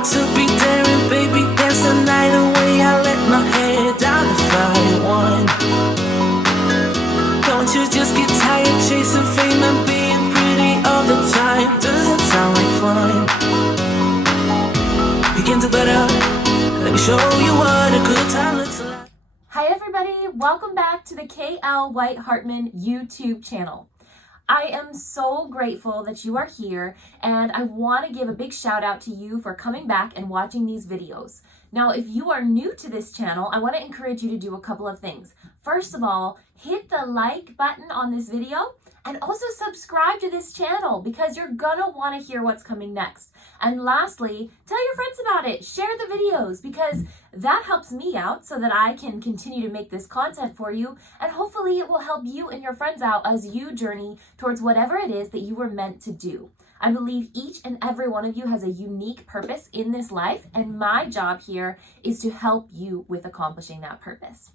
want to be daring, baby, dance the night away. I let my hair down to find one. Don't you just get tired chasing fame and being pretty all the time? Doesn't sound like fun. You can do better. Let me show you what a good time looks like. Hi everybody, welcome back to the KL White-Hartman YouTube channel. I am so grateful that you are here, and I want to give a big shout out to you for coming back and watching these videos. Now, if you are new to this channel, I want to encourage you to do a couple of things. First of all, hit the like button on this video and also subscribe to this channel because you're gonna want to hear what's coming next. And lastly, tell your friends about it. Share the videos because that helps me out so that I can continue to make this content for you, and hopefully it will help you and your friends out as you journey towards whatever it is that you were meant to do. I believe each and every one of you has a unique purpose in this life, and my job here is to help you with accomplishing that purpose.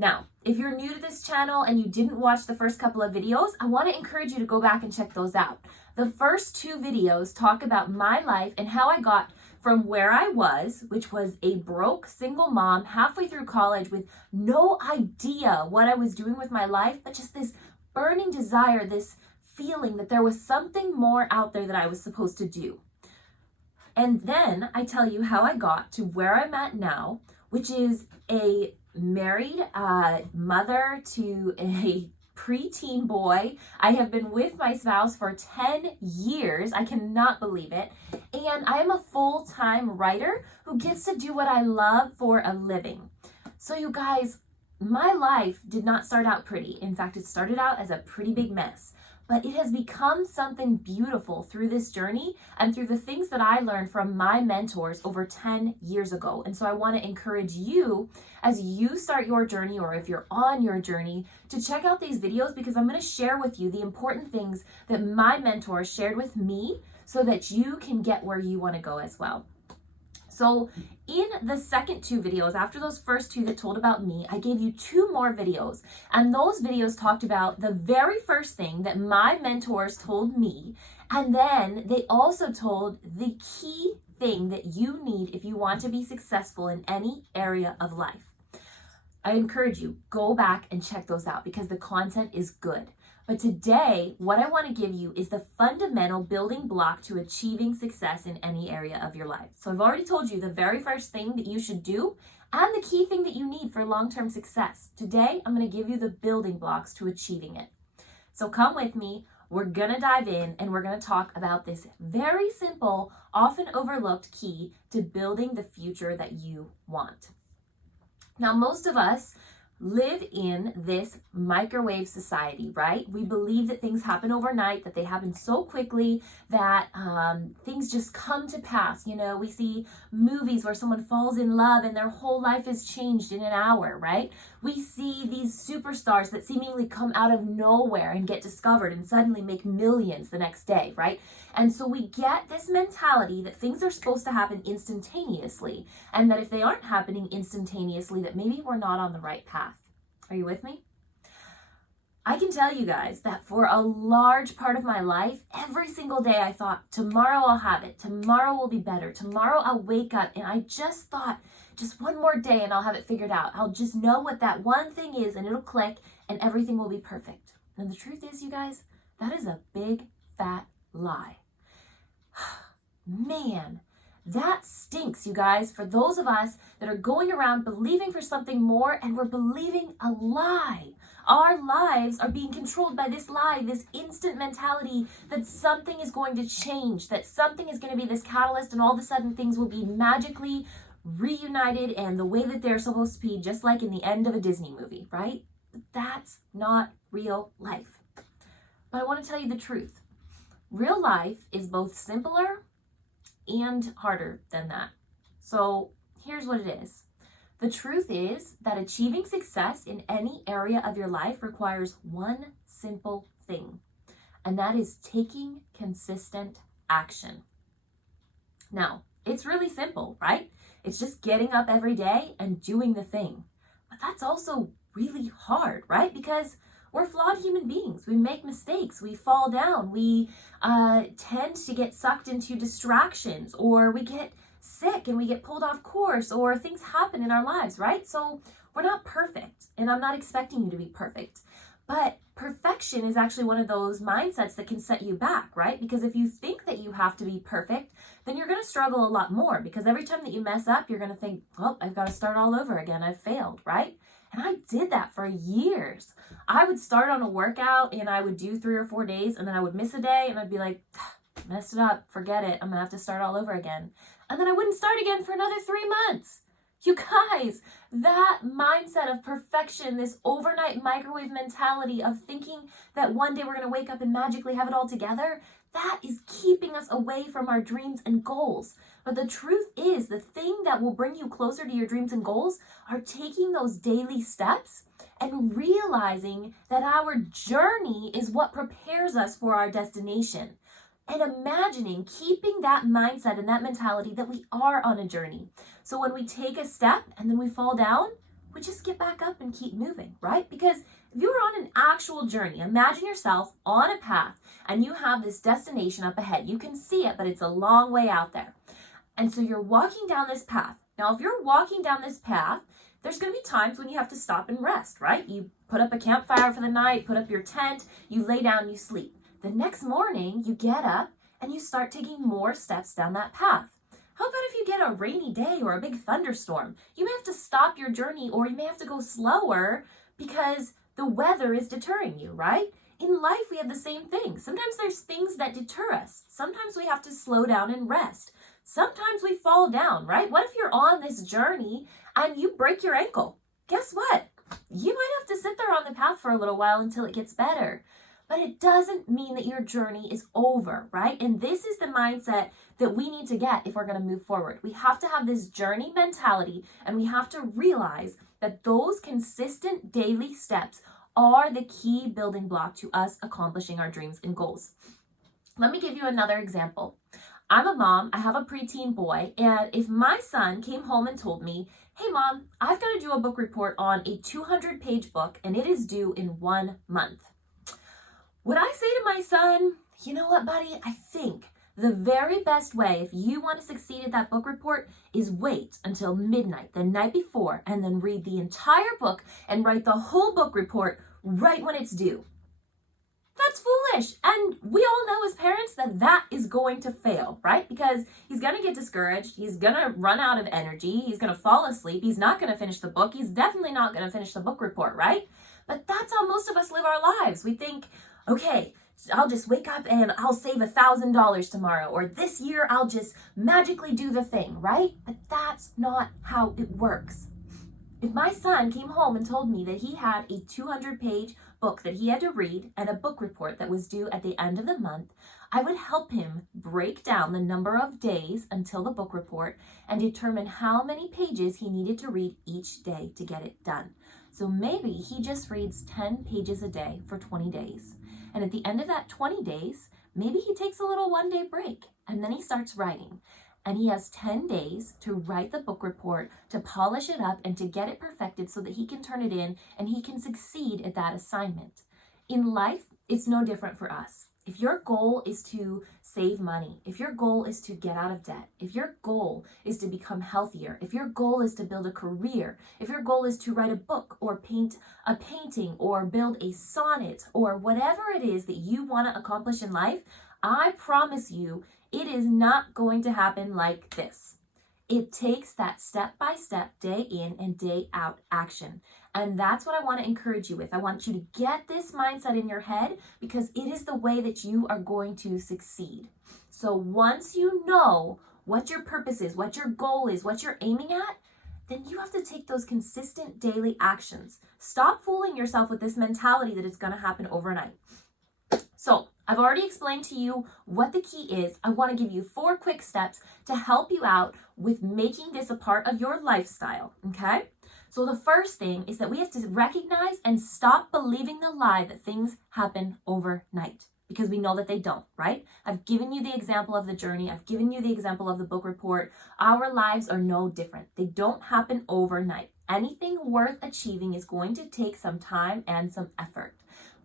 Now, if you're new to this channel and you didn't watch the first couple of videos, I want to encourage you to go back and check those out. The first two videos talk about my life and how I got from where I was, which was a broke single mom halfway through college with no idea what I was doing with my life, but just this burning desire, this feeling that there was something more out there that I was supposed to do. And then I tell you how I got to where I'm at now, which is a married mother to a preteen boy. I have been with my spouse for 10 years. I cannot believe it. And I am a full-time writer who gets to do what I love for a living. So you guys, my life did not start out pretty. In fact, it started out as a pretty big mess. But it has become something beautiful through this journey and through the things that I learned from my mentors over 10 years ago. And so I want to encourage you as you start your journey, or if you're on your journey, to check out these videos because I'm going to share with you the important things that my mentors shared with me so that you can get where you want to go as well. So in the second two videos, after those first two that told about me, I gave you two more videos. And those videos talked about the very first thing that my mentors told me. And then they also told the key thing that you need if you want to be successful in any area of life. I encourage you, go back and check those out because the content is good. But today, what I want to give you is the fundamental building block to achieving success in any area of your life. So I've already told you the very first thing that you should do and the key thing that you need for long-term success. Today, I'm going to give you the building blocks to achieving it. So come with me. We're going to dive in and we're going to talk about this very simple, often overlooked key to building the future that you want. Now, most of us live in this microwave society, right? We believe that things happen overnight, that they happen so quickly that things just come to pass. You know, we see movies where someone falls in love and their whole life is changed in an hour, right? We see these superstars that seemingly come out of nowhere and get discovered and suddenly make millions the next day, right? And so we get this mentality that things are supposed to happen instantaneously, and that if they aren't happening instantaneously, that maybe we're not on the right path. Are you with me? I can tell you guys that for a large part of my life, every single day I thought, tomorrow I'll have it. Tomorrow will be better. Tomorrow I'll wake up. And I just thought, just one more day and I'll have it figured out. I'll just know what that one thing is and it'll click and everything will be perfect. And the truth is, you guys, that is a big, fat lie. Man, that stinks, you guys, for those of us that are going around believing for something more and we're believing a lie. Our lives are being controlled by this lie, this instant mentality that something is going to change, that something is going to be this catalyst and all of a sudden things will be magically reunited and the way that they're supposed to be, just like in the end of a Disney movie, right? But that's not real life. But I want to tell you the truth. Real life is both simpler and harder than that. So here's what it is. The truth is that achieving success in any area of your life requires one simple thing, and that is taking consistent action. Now, it's really simple, right? It's just getting up every day and doing the thing. But that's also really hard, right? Because we're flawed human beings. We make mistakes. We fall down. We tend to get sucked into distractions, or we get sick and we get pulled off course or things happen in our lives, right? So we're not perfect, and I'm not expecting you to be perfect. But perfection is actually one of those mindsets that can set you back, right? Because if you think that you have to be perfect, then you're going to struggle a lot more, because every time that you mess up, you're going to think, well, I've got to start all over again. I've failed, right? And I did that for years. I would start on a workout and I would do 3 or 4 days, and then I would miss a day and I'd be like, messed it up, forget it. I'm going to have to start all over again. And then I wouldn't start again for another 3 months. You guys, that mindset of perfection, this overnight microwave mentality of thinking that one day we're going to wake up and magically have it all together, that is keeping us away from our dreams and goals. But the truth is, the thing that will bring you closer to your dreams and goals are taking those daily steps and realizing that our journey is what prepares us for our destination. And imagining keeping that mindset and that mentality that we are on a journey. So when we take a step and then we fall down, we just get back up and keep moving, right? Because if you were on an actual journey, imagine yourself on a path and you have this destination up ahead. You can see it, but it's a long way out there. And so you're walking down this path. Now, if you're walking down this path, there's going to be times when you have to stop and rest, right? You put up a campfire for the night, put up your tent, you lay down, you sleep. The next morning, you get up and you start taking more steps down that path. How about if you get a rainy day or a big thunderstorm? You may have to stop your journey, or you may have to go slower because the weather is deterring you, right? In life, we have the same thing. Sometimes there's things that deter us. Sometimes we have to slow down and rest. Sometimes we fall down, right? What if you're on this journey and you break your ankle? Guess what? You might have to sit there on the path for a little while until it gets better. But it doesn't mean that your journey is over, right? And this is the mindset that we need to get if we're going to move forward. We have to have this journey mentality, and we have to realize that those consistent daily steps are the key building block to us accomplishing our dreams and goals. Let me give you another example. I'm a mom, I have a preteen boy, and if my son came home and told me, hey mom, I've got to do a book report on a 200-page book and it is due in 1 month. Would I say to my son, you know what, buddy, I think the very best way, if you want to succeed at that book report, is wait until midnight, the night before, and then read the entire book and write the whole book report right when it's due. That's foolish. And we all know as parents that that is going to fail, right? Because he's going to get discouraged. He's going to run out of energy. He's going to fall asleep. He's not going to finish the book. He's definitely not going to finish the book report, right? But that's how most of us live our lives. We think, okay, I'll just wake up and I'll save $1,000 tomorrow, or this year I'll just magically do the thing, right? But that's not how it works. If my son came home and told me that he had a 200-page book that he had to read and a book report that was due at the end of the month, I would help him break down the number of days until the book report and determine how many pages he needed to read each day to get it done. So maybe he just reads 10 pages a day for 20 days. And at the end of that 20 days, maybe he takes a little one-day break and then he starts writing. And he has 10 days to write the book report, to polish it up, and to get it perfected so that he can turn it in and he can succeed at that assignment. In life, it's no different for us. If your goal is to save money, if your goal is to get out of debt, if your goal is to become healthier, if your goal is to build a career, if your goal is to write a book or paint a painting or build a sonnet or whatever it is that you want to accomplish in life, I promise you, it is not going to happen like this. It takes that step-by-step, day in and day out action. And that's what I want to encourage you with. I want you to get this mindset in your head because it is the way that you are going to succeed. So once you know what your purpose is, what your goal is, what you're aiming at, then you have to take those consistent daily actions. Stop fooling yourself with this mentality that it's going to happen overnight. So I've already explained to you what the key is. I want to give you 4 quick steps to help you out with making this a part of your lifestyle, okay? So the first thing is that we have to recognize and stop believing the lie that things happen overnight, because we know that they don't, right? I've given you the example of the journey. I've given you the example of the book report. Our lives are no different. They don't happen overnight. Anything worth achieving is going to take some time and some effort.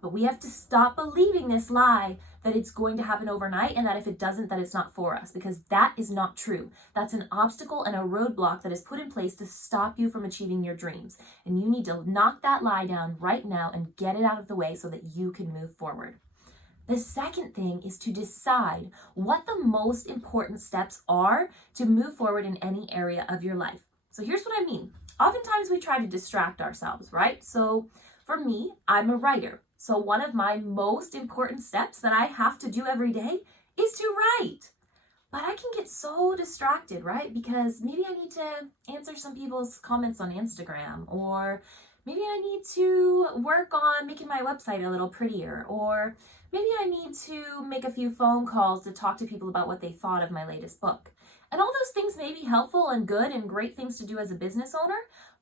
But we have to stop believing this lie that it's going to happen overnight and that if it doesn't, that it's not for us, because that is not true. That's an obstacle and a roadblock that is put in place to stop you from achieving your dreams. And you need to knock that lie down right now and get it out of the way so that you can move forward. The second thing is to decide what the most important steps are to move forward in any area of your life. So here's what I mean. Oftentimes we try to distract ourselves, right? So for me, I'm a writer. So one of my most important steps that I have to do every day is to write. But I can get so distracted, right? Because maybe I need to answer some people's comments on Instagram, or maybe I need to work on making my website a little prettier, or maybe I need to make a few phone calls to talk to people about what they thought of my latest book. And all those things may be helpful and good and great things to do as a business owner,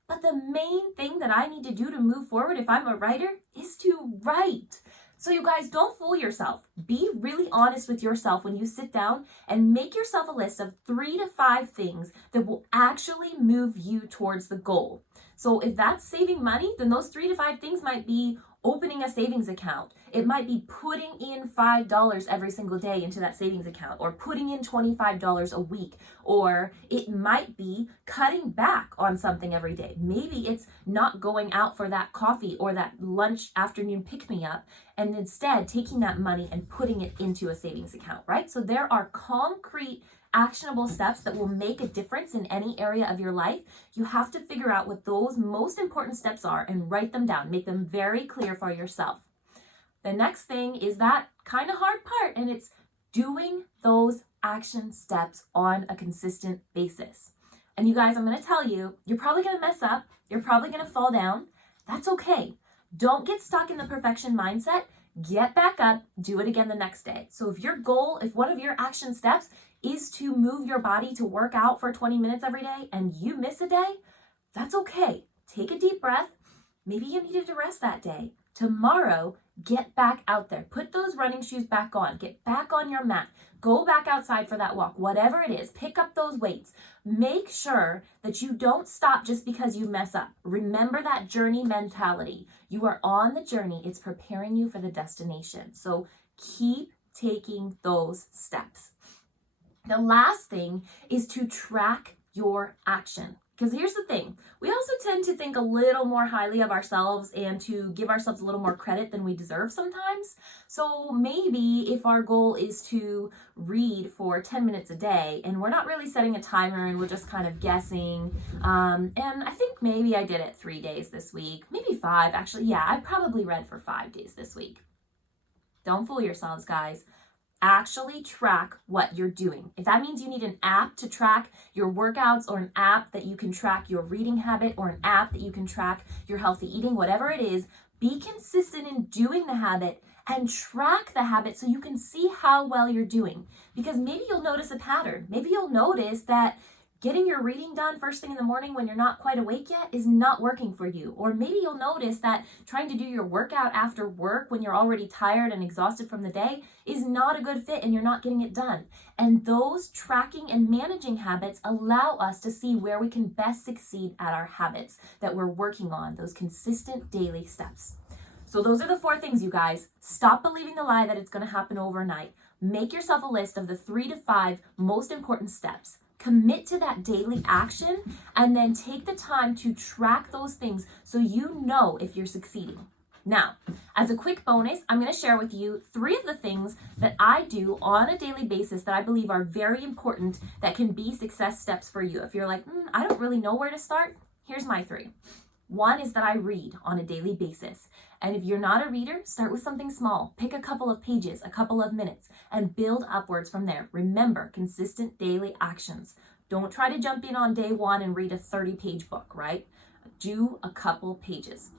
but the main thing that I need to do to move forward if I'm a writer is to write. So you guys, don't fool yourself. Be really honest with yourself when you sit down and make yourself a list of 3 to 5 things that will actually move you towards the goal. So if that's saving money, then those 3 to 5 things might be opening a savings account. It might be putting in $5 every single day into that savings account, or putting in $25 a week, or it might be cutting back on something every day. Maybe it's not going out for that coffee or that lunch afternoon pick-me-up, and instead taking that money and putting it into a savings account, right? So there are concrete actionable steps that will make a difference in any area of your life. You have to figure out what those most important steps are and write them down. Make them very clear for yourself. The next thing is that kind of hard part, and it's doing those action steps on a consistent basis. And you guys, I'm going to tell you, you're probably going to mess up. You're probably going to fall down. That's okay. Don't get stuck in the perfection mindset. Get back up, do it again the next day. So if your goal, if one of your action steps is to move your body to work out for 20 minutes every day and you miss a day, that's okay. Take a deep breath. Maybe you needed to rest that day. Tomorrow, get back out there. Put those running shoes back on. Get back on your mat. Go back outside for that walk. Whatever it is, pick up those weights. Make sure that you don't stop just because you mess up. Remember that journey mentality. You are on the journey. It's preparing you for the destination. So keep taking those steps. The last thing is to track your action. Because here's the thing, we also tend to think a little more highly of ourselves and to give ourselves a little more credit than we deserve sometimes. So maybe if our goal is to read for 10 minutes a day and we're not really setting a timer and we're just kind of guessing, and I think maybe I did it 3 days this week, maybe 5 actually. Yeah, I probably read for 5 days this week. Don't fool yourselves, guys. Actually track what you're doing. If that means you need an app to track your workouts, or an app that you can track your reading habit, or an app that you can track your healthy eating, whatever it is, be consistent in doing the habit and track the habit so you can see how well you're doing. Because maybe you'll notice a pattern. Maybe you'll notice that getting your reading done first thing in the morning when you're not quite awake yet is not working for you. Or maybe you'll notice that trying to do your workout after work when you're already tired and exhausted from the day is not a good fit and you're not getting it done. And those tracking and managing habits allow us to see where we can best succeed at our habits that we're working on, those consistent daily steps. So those are the 4 things, you guys. Stop believing the lie that it's going to happen overnight. Make yourself a list of the 3 to 5 most important steps. Commit to that daily action, and then take the time to track those things so you know if you're succeeding. Now, as a quick bonus, I'm going to share with you 3 of the things that I do on a daily basis that I believe are very important that can be success steps for you. If you're like, I don't really know where to start, here's my 3. 1 is that I read on a daily basis. And if you're not a reader, start with something small. Pick a couple of pages, a couple of minutes, and build upwards from there. Remember, consistent daily actions. Don't try to jump in on day 1 and read a 30-page book, right? Do a couple pages.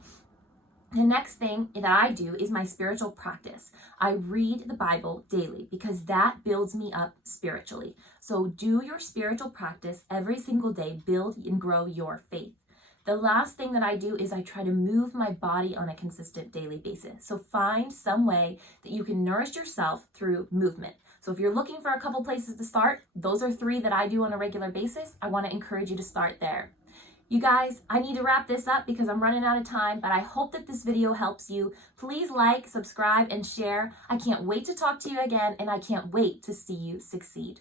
The next thing that I do is my spiritual practice. I read the Bible daily because that builds me up spiritually. So do your spiritual practice every single day. Build and grow your faith. The last thing that I do is I try to move my body on a consistent daily basis. So find some way that you can nourish yourself through movement. So if you're looking for a couple places to start, those are 3 that I do on a regular basis. I want to encourage you to start there. You guys, I need to wrap this up because I'm running out of time, but I hope that this video helps you. Please like, subscribe, and share. I can't wait to talk to you again, and I can't wait to see you succeed.